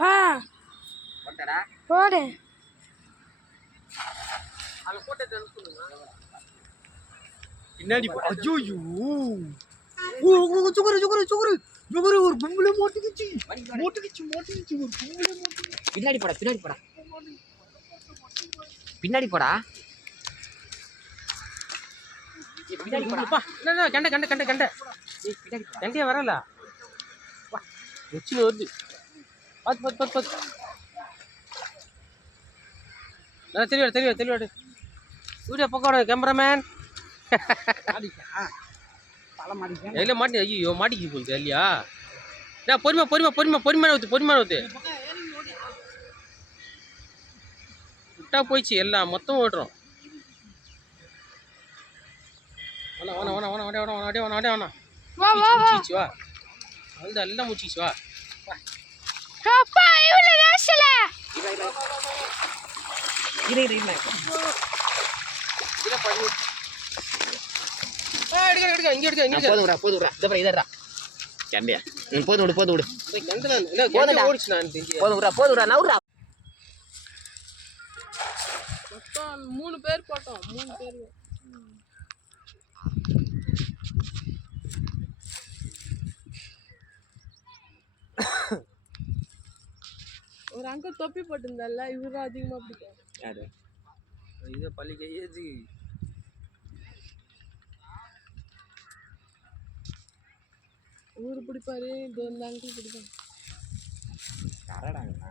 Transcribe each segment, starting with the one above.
ஆ. போடு. பின்னாடி அஜோ சுகரு சுகரு சுகரு. சுகரு ஒரு பொம்பளை மோட்டுக்குச்சு. மோட்டுக்குச்சு மோட்டுக்குச்சு ஒரு பொம்பளை மோட்டுக்குச்சு. பின்னாடி போடா பின்னாடி போடா. பின்னாடி போடா. பின்னாடி போடா. கண்ட கண்ட கண்ட கண்ட. கண்டியா வரல? வருது பார்த்து பார்த்து பார்த்து பார்த்து நல்லா தெளிவாடு தெளிவாடு தெளிவாடு. வீடியோ பக்கம் கேமராமேன் எல்லாம் மாட்டி ஐயோ மாட்டிக்கு போகுது இல்லையா நான் பொறுமை பொறுமை பொறுமை பொறுமையான ஊத்து பொறுமையான ஊத்து விட்டா போயிடுச்சு எல்லாம் மொத்தம் ஓடுறோம். வேணா வேணா வேணா வேணா வேணா வேணா வேணா வேணா வேணா வா வா வா. எல்லாம் முச்சிச்சு வா. அப்பா இவ்வளவு நேசல இரு இரு இரு எடுக்க எடுக்க இங்க எடுக்க இங்க எடுக்க போதும் விடா போதும் விடா இதை பாரு இதா கண்டியா ம் போதும் விடு போதும் விடு. போய் கண்டல இல்ல போதும்டா. கண்டல ஓடிச்சு நான் தெரிஞ்சு போதும் விடா போதும் விடா நவுறா மூணு பேர் போட்டோம் மூணு பேர். ஒரு அங்கிள் தொப்பி போட்டிருந்தால இவரு அதிகமா பிடிக்கும் யாரு? இதை பள்ளி கையது இவரு பிடிப்பாரு இது வந்து அங்கிள் பிடிப்பாரு. கரடாங்கண்ணா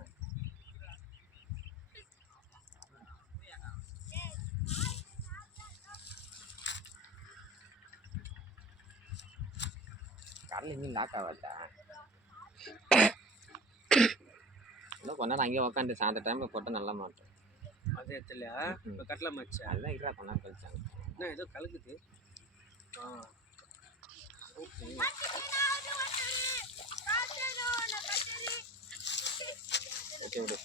கடல இன்னும் லாக் ஆகாதா இன்னும் கொஞ்ச நேரம் அங்கேயே உட்காந்து சாயந்தர டைமில் போட்டால் நல்ல மாட்டோம். அதே இடத்துல இப்போ கட்டல மச்சா அதெல்லாம் இருக்கிறா கொஞ்ச நேரம் கழிச்சாங்க என்ன ஏதோ கலக்குது. ஆ. ஓகே ஓகே விடு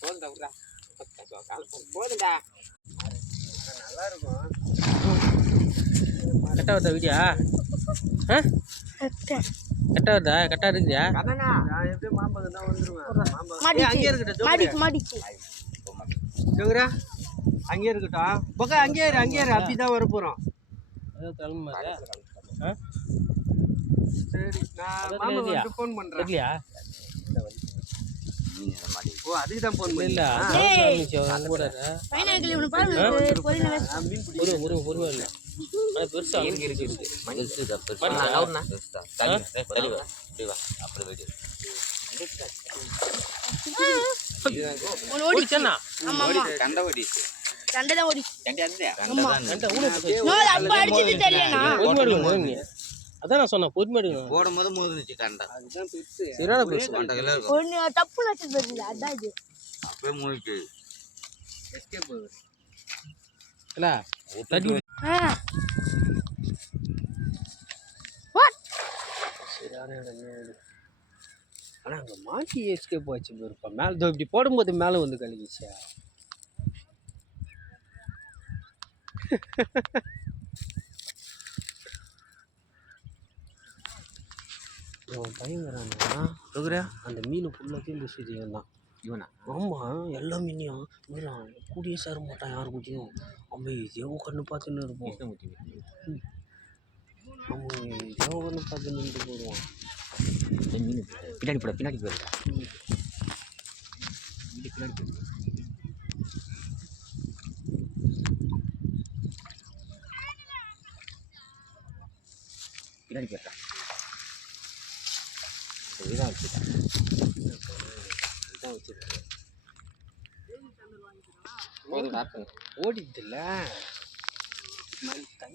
போதுண்டா விட்றா கால் போதுண்டா நல்லா இருக்கும். கரெக்டாக வருதா வீடியா? ஆ? கரெக்டாக வருதா? கரெக்டாக இருக்குறியா அங்கே இருக்கட்டும் அங்கேயே இருக்கட்டும். பக்கா அங்கேயே இரு அங்கேயே இரு. அப்படி தான் வர போகிறோம் சரி நான் ஃபோன் பண்ணுறேன் இல்லையா? ஓ அதுக்கு தான் ஃபோன் பண்ணல கூட. ஒரு ஒரு ஒரு அதான் நான் சொன்னேன் போடும் போது முதுந்துச்சு கண்டா. இடம் மேடு ஆனால் அங்கே மாட்டி எஸ்கேப் ஆச்சு இருப்பா மேலே இதோ இப்படி போடும்போது மேலே வந்து கழுகிச்சா இவன் பையன் வரானா. இருக்கிறா அந்த மீன் ஃபுல்லாத்தையும் இந்த சூரியன் தான் இவனா? ஆமாம் எல்லா மீனையும். மீறான் கூடிய சேர மாட்டான் யார் கூடயும் அமைதியாக கண்ணு பார்த்துன்னு இருப்போம் அவன் எவ்வளோ ஒன்று பார்த்து நின்று போடுவான் மீன் பின்னாடி போட பின்னாடி போயிடுறா பின்னாடி போயிடுறா பின்னாடி போயிடுறா இதான் வச்சுட்டேன் இதான் வச்சுருக்கேன். ஓடிட்டு இல்லை.